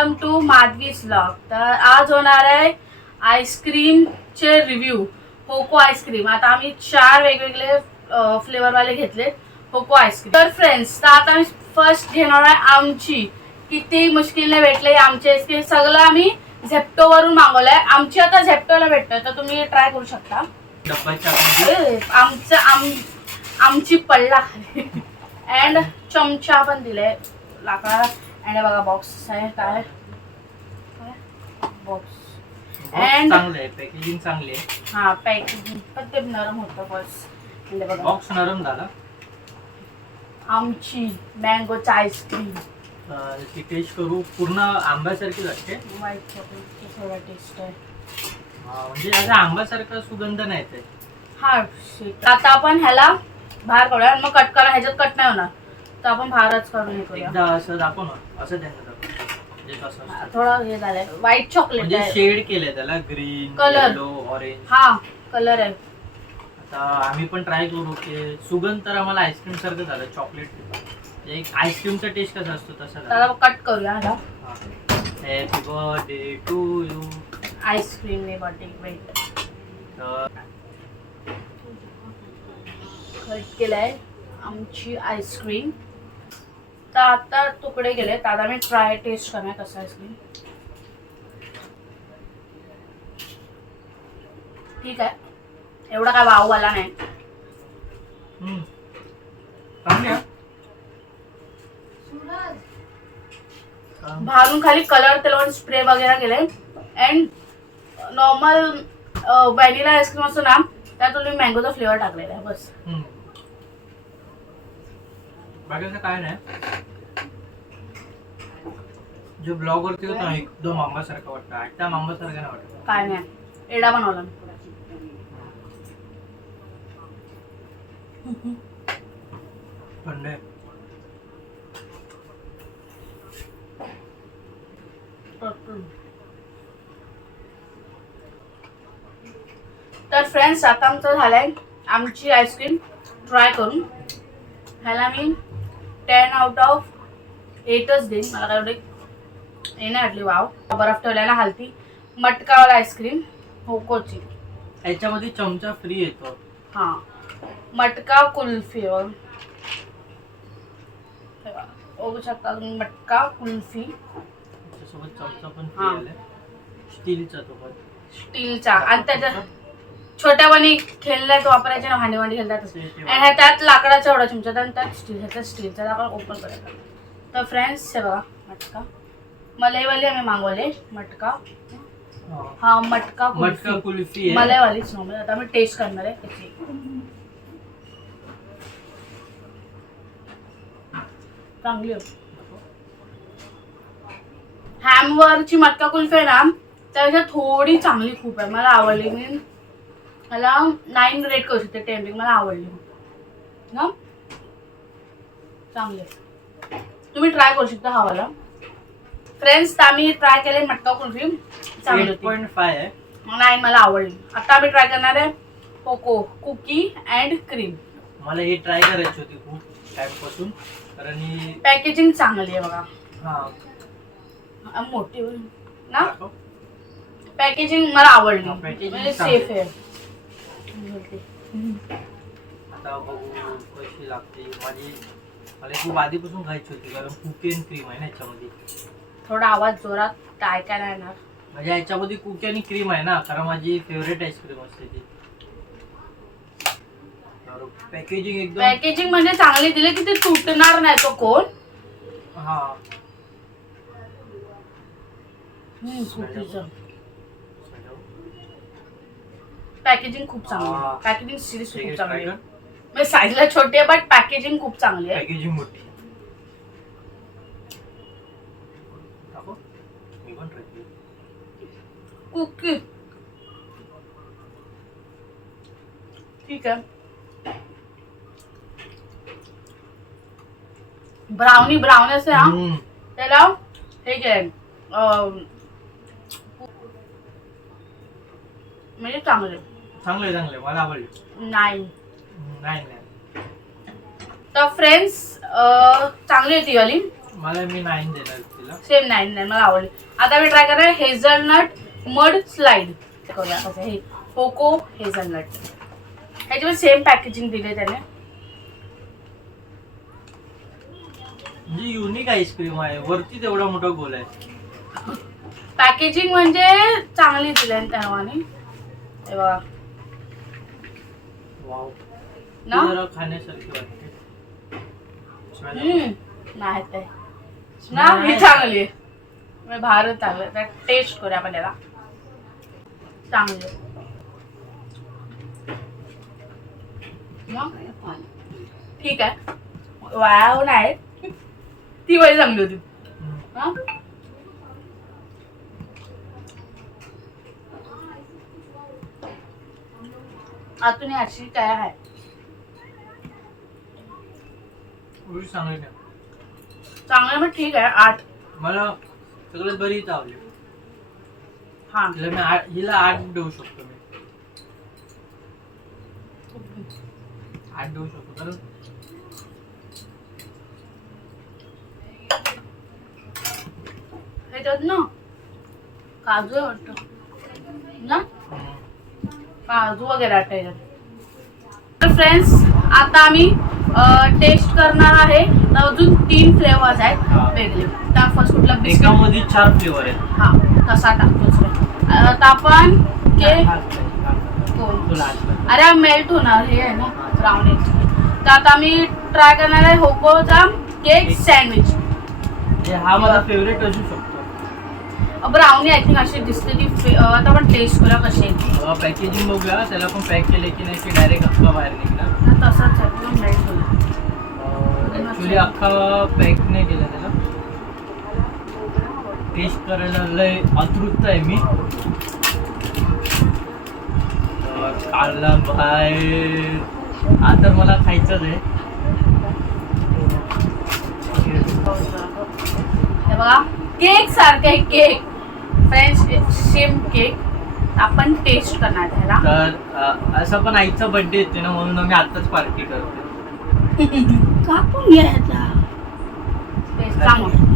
Welcome to माधवीज vlog. तर आज होणार आहे आईस्क्रीमचे रिव्ह्यू. होको आईस्क्रीम. आता आम्ही 4 वेगवेगळे फ्लेवरवाले घेतले होको आईस्क्रीम. तर फ्रेंड्स, तर आता मी फर्स्ट घेणार आहे आमची. किती मुश्किलने भेटले आमचे आईस्क्रीम. सगळं आम्ही झेप्टोवरून मागवलंय. आमची आता झेप्टोला भेटतंय, तर तुम्ही ट्राय करू शकता. आमची पडला अँड चमचा पण दिले लाकडा. अँड बघा बॉक्स आहे. काय बॉक्स अँड चांगलं आहे, पॅकेजिंग चांगली आहे. हा, पॅकेजिंग पण ते नरम होतं बस. बघा बॉक्स नरम झाला. आमची मँगोचा आईस्क्रीम ती टेस्ट करू. पूर्ण आंब्यासारखी लागते. व्हाईट चॉकलेटची थोडा टेस्ट आहे. म्हणजे असा आंब्यासारखा सुगंध नाही येते. हा, आता आपण ह्याला बाहेर काढूया. मग कट करा, ह्याच्यात कट नाही होणार, तर आपण बाहेरच काढून हे करूया. एकदा असं दाखव ना, असं त्यांना दाखव. थोडं हे झालंय, व्हाईट चॉकलेट म्हणजे आहे. शेड केलंय त्याला, ग्रीन, Color. Yellow, orange. हा कलर आहे. आता आम्ही पण ट्राय करू की सुगंध तर आम्हाला आईस्क्रीम सारखं झालं. चॉकलेट एक आईस्क्रीमचा टेस्ट कसा असतो तसा त्याला कट करूया. ह्याला happy birthday to you. Ice cream ने बर्थडे वेट कट केलाय आमची आईस्क्रीम. तर आता तुकडे गेले. तर आता मी ट्राय टेस्ट करणार कसं आईस्क्रीम. ठीक आहे, एवढा काय वाववाला नाही. बाहेरून खाली कलर त्याला स्प्रे वगैरे केले. अँड नॉर्मल व्हॅनिला आईस्क्रीम असतो ना, त्यात तुम्ही मँगोचा फ्लेवर टाकलेला आहे बस. बाकीचं काय नाही. जो ब्लॉग वरती होता एकदम आंब्यासारखा वाटतं. एकदम आंब्यासारखा नाही वाटत. काय नाही, एडा बनवला. थंड आहे. तर फ्रेंड्स, आता आमचं झालंय आमची आईस्क्रीम ट्राय करून. ह्याला मी 10 आउट ऑफ 8च देईन. मला काय एवढे हे नाही वाटली. वाव, बर्फ ठेवल्याला हलती. मटकावाला आईस्क्रीम होकोची. याच्यामध्ये चमचा फ्री येतो. हा, मटका कुल्फी बघू शकता तुम्ही. मटका कुल्फी त्याच्यासोबत चमचा पण हा. फ्री आलाय. स्टीलचा तो पण. स्टीलचा. आणि त्याच्या छोट्यावानी खेळण्यात वापरायचे ना, भांडी भांडी खेळतात. आणि त्यात लाकडाचा एवढा चमचा आणि त्यात स्टीलचा आपण ओपन करायचा. तर फ्रेंड्स, हे बघा मटका मलाईवाली आम्ही मागवले. मटका हा मटका कुल्फी आहे. मलाईवालीच नॉर्मल. आता मी टेस्ट करणार आहे त्याची. चांगली हॅमवरची मटका कुल्फी आहे ना, त्यापेक्षा थोडी चांगली खूप आहे. मला आवडली. मी मला 9 रेट करू शकते. 10 मला आवडली ना, चांगली. तुम्ही ट्राय करू शकता हवाला. फ्रेंड्स, आम्ही ट्राय केले मटका कुल्फी, चांगली 8.5 आहे. 9 मला आवडली. आता आम्ही ट्राय करणार आहे कोको कुकी अँड क्रीम. मला हे ट्राय करायची होती खूप टाइम पासून, कारण पॅकेजिंग चांगली आहे बघा. हा, मोठी ना पॅकेजिंग मला आवडली. म्हणजे सेफ आहे. आता बघू कशी लागते. मला खूप आधीपासून खायची होती, कारण कुकी अँड क्रीम आहे ना याच्यामध्ये. थोडा आवाज जोरात, काय काय नाही येणार. म्हणजे याच्यामध्ये कुकी आणि क्रीम आहे ना, कारण माझी फेवरेट आईस्क्रीम असते ती. पॅकेजिंग म्हणजे चांगली दिली की ते तुटणार नाही तो कोण. हा, पॅकेजिंग खूप चांगली आहे. पॅकेजिंग सिरीज खूप चांगली आहे. म्हणजे साईजला छोटी आहे, बट पॅकेजिंग खूप चांगली आहे. पॅकेजिंग मोठी. कुकी ठीक आहे. ब्राउनी असे हा, त्याला हे काय म्हणजे चांगले मला आवडले. नाही. नाही. तर फ्रेंड्स, चांगली होती वाली. मी 9 देणार तिला. सेम 9 मला आवडली. आता मी ट्राय करणार हेझलनट मड स्लाइड करूया. कसं हे कोको हेझलनट ह्याच्यावर सेम पॅकेजिंग दिले त्याने. म्हणजे युनिक आईस्क्रीम आहे. वरती तेवढा मोठा गोल आहे. पॅकेजिंग म्हणजे चांगली दिली त्याने. हे बघा वाव ना. जरा खाण्यासारखी वाटते. नाही ते ना ही चांगली आहे. भारत चांगलं टेस्ट करूया आपण त्याला. चांगली ठीक आहे. वाव नाही ती वळी चांगली होती. हा आतून अशी काय आहे चांगली नाही. चांगलं मग ठीक आहे. 8 मला सगळ्यात बरी आवडली. हा हिला 8 देऊ शकतो मी. 8 देऊ शकतो कारण ह्याच्यात ना काजू आहे वाटतं ना. काजू वगैरे वाटतं. तर फ्रेंड्स आता आम्ही टेस्ट करणार आहे. अजून 3 फ्लेवर्स आहेत वेगळे. त्या फर्स्ट कुठला बिस्किट एकामध्ये 4 फ्लेवर आहेत. हा कसा टाकतोच आता आपण केक. अरे मेल्ट होणार हे आहे ना ब्राउनी. तर आता आम्ही ट्राय करणार आहे होकोचा केक सँडविच. हा माझा फेवरेट असू शकतो. ब्राउनी आय थिंक अशी दिसते ती. आता आपण टेस्ट करूया कशी आहे. पॅकेजिंग बघूया. त्याला पण पॅक केले की नाही की डायरेक्ट अख्खा बाहेर निघणार. तसंच आहे मेल्ट होईल. ऍक्च्युली अख्खा पॅक नाही केला त्याला. टेस्ट करायला लय आतुरता आहे मी. काढला बाहेर. आता मला खायचंच आहे. हे बघा केक सारखे केक फ्रेंच शेम केक आपण टेस्ट करणार त्याला. तर असं पण आईचा बर्थडे येते ना म्हणून आम्ही आताच पार्टी करतो. कापून घ्यायचा टेस्ट चांगला.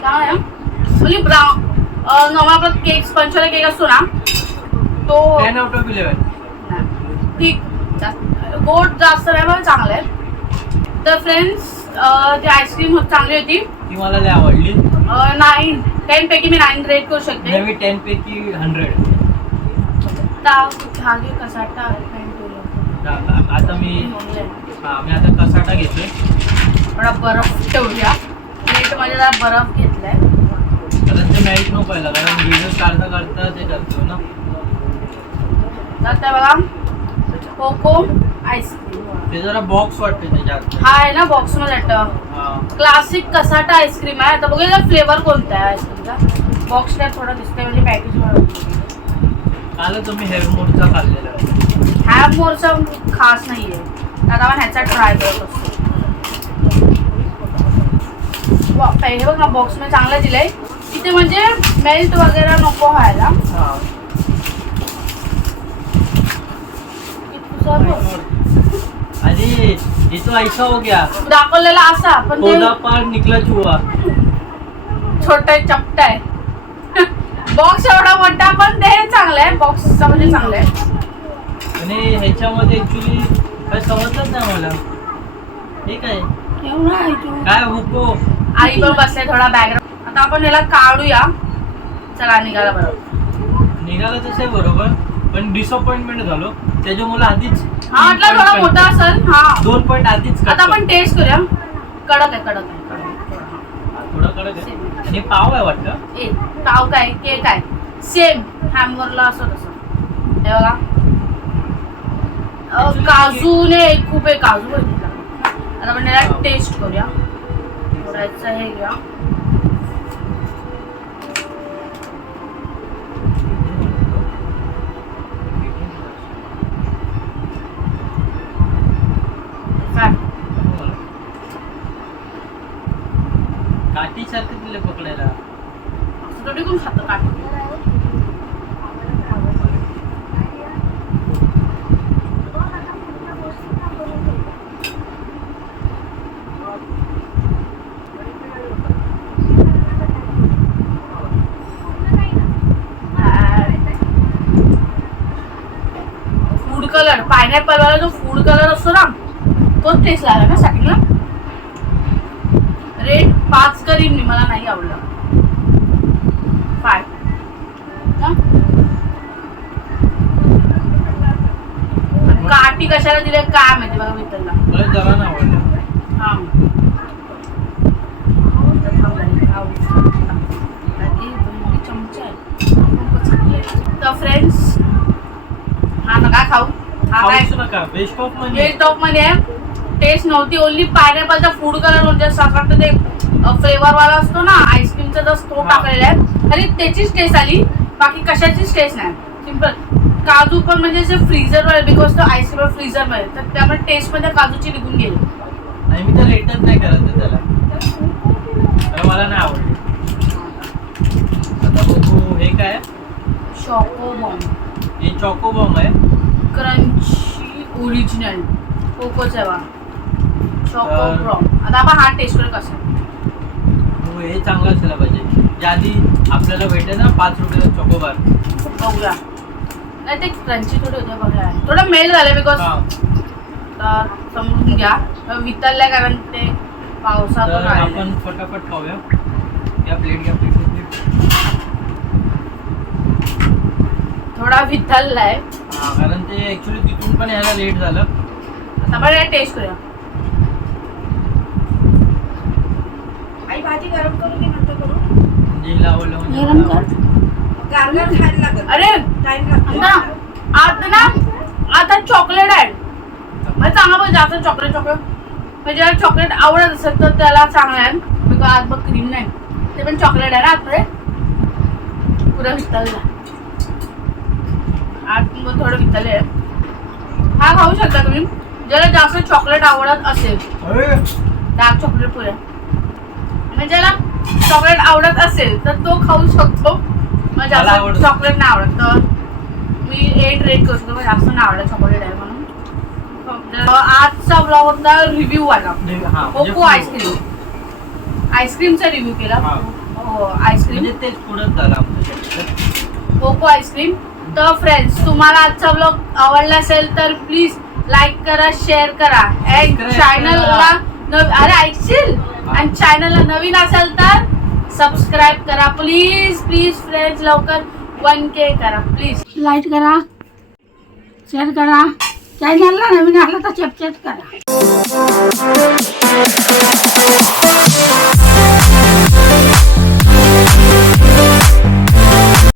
काय म्हणजे ब्राउन नवा आपला केक स्पंजवाला केक असतो ना तो 10 out of 11. ठीक. गोड जास्त नाही पण चांगलं आहे. तर फ्रेंड्स ती आईस्क्रीम चांगली होती. ती मला लय आवडली. 9 10 पैकी मी 9 रेट करू शकते. मी 10 पैकी 100. कसाटा आता मी आता कसाटा घेतोय. थोडा बर्फ ठेवूया. प्लेट मध्ये जरा बर्फ घेतलाय कारण ते मॅरिट नको व्हायला. कारण व्हिडिओ काढता काढता ते करतो ना. तर त्या बघा कोको आईस्क्रीम. ते जरा बॉक्स वाटते त्याच्यात. हा आहे ना बॉक्स मध्ये वाटतं. क्लासिक कसाटा आईस्क्रीम आहे. आता बघूया फ्लेवर कोणता आहे आईस्क्रीमचा. बॉक्स टाईप थोडा दिसतोय म्हणजे पॅकेज. कालच तुम्ही हेअरमोडचा खाल्लेला. हॅवमोरचा खास नाहीये. आता आपण ह्याचा ट्राय करत असतो. हे बघ ना बॉक्स मध्ये चांगलं दिलंय. तिथे म्हणजे मेल्ट वगैरे नको व्हायला. अरे ये तो ऐसा हो गया. दाखवलेला असा पण थोड़ा पार निकला चुहा. छोटा चपटा आहे. बॉक्स एवढा मोठा पण ते चांगलं आहे. बॉक्सचा म्हणजे चांगलं आहे. आणि ह्याच्यामध्ये ऍक्च्युली काय समजलंच नाही मला. हे काय काय हुको. आई पण बसले थोडा बॅकग्राऊंड. आता आपण याला काढूया. चला निघाला बरोबर. निघाला तसं बरोबर पण डिसअपॉइंटमेंट झालो. त्याच्यामुळे आधीच हा म्हटलं थोडा मोठा असेल. हा 2 पॉईंट आधीच. आता आपण टेस्ट करूया. कडक आहे. थोडा कडक आहे. आणि पाव आहे वाटतं. ए पाव काय केक आहे सेम हॅमबर्गरला असं तसं. हे बघा काजूने खूप आहे काजू. आता आपण याला टेस्ट करूया. थोडासा हे घ्या. काठी सारखं दिलं पकडायला. थोडी कोण खातं काठी. पायनॅपल वाला जो फूड कलर असतो ना तोच टेस्ट लागला ना स्टार्टिंगला. रेट 5 करीन मी, मला नाही आवडलं. 5 काठी कशाला दिले काय माहिती बघा मित्रांना. मला जरा नाही आवडलं. हा तर फ्रेंड्स हा नका खाऊ. हा काय खाऊच नका, बेस्ट ऑफ म्हणजे वेज टॉप मध्ये टेस्ट नव्हती. ओनली पायनॅपलचा फूड कलर म्हणजे साखर ते फ्लेवर वाला असतो ना आईस्क्रीमचा जस्ट तो टाकलेला आहे आणि त्याचीच टेस्ट आली. बाकी कशाचीच टेस्ट नाही. सिम्पल. काजू पण म्हणजे असे फ्रीझर मध्ये बिकॉज तो आईस्क्रीम फ्रीझर मध्ये तर त्यामुळे टेस्ट मध्ये काजूची निघून गेली. नाही मी तर रेटच नाही करत त्याला, तर मला नाही आवडलं. आता बघू हे काय, चॉको बॉम्ब हे चॉको बॉम्ब आहे. क्रंची ओरिजिनल कोकोच आहे बा चॉको तर- बॉम्ब. आता आपण हा टेस्ट करू कसं हो, हे चांगलं असायला पाहिजे. जे आधी आपल्याला भेटेल ना 5 रुपयाला चॉकोबार. बघूया. नाही ते क्रंची थोडे होते बघूया. थोडं मेल झालं बिकॉज हा, तर समजून घ्या वितळलंय कारण ते पावसातून तर आलेलं आहे. आपण फटाफट खाऊया. या प्लेट थोडा वितळलाय. हा, कारण ते ऍक्च्युली तिथून पण यायला लेट झालं. आता आपण टेस्ट करूया. आई भाजी गरम करू की नंतर करू? म्हणजे हिला आवडलं म्हणजे गरम मला कर. आवडलं. गार्गर खायला लागत अरे टाइम लागतो आता आता ना आता चॉकलेट आहे. म्हणजे चांगलं पण जास्त चॉकलेट म्हणजे ज्याला चॉकलेट आवडत असेल तर त्याला चांगलं आहे. बिकॉज आज बघ क्रीम नाही ते पण चॉकलेट आहे ना आतमध्ये. पुरं वितळलं आत थोडं वितळले आहे. हा खाऊ शकता तुम्ही ज्याला जास्त चॉकलेट आवडत असेल. डार्क चॉकलेट पुऱ्या म्हणजे ज्याला चॉकलेट आवडत असेल तर तो खाऊ शकतो. मग मला आवडतं. जास्त चॉकलेट नाही आवडत तर मी 8 रेट करू शकतो. जास्त नाही आवडत चॉकलेट आहे म्हणून. आजचा ब्लॉग होता रिव्ह्यू वाला हा, म्हणजे कोको आईस्क्रीमचा रिव्ह्यू केला. हा. हो आईस्क्रीम म्हणजे तेच पुढंच झालं आमचं. Cocoa ice cream. तर फ्रेंड्स तुम्हाला आजचा ब्लॉग आवडला असेल तर प्लीज लाईक करा शेअर करा अँड Subscribe चॅनलला अरे ऐकशील आणि चॅनलला नवीन असेल तर सबस्क्राईब करा प्लीज प्लीज फ्रेंड्स. लवकर 1K करा प्लीज. लाईक करा शेअर करा चॅनलला नवीन आलं तर सबस्क्राईब करा.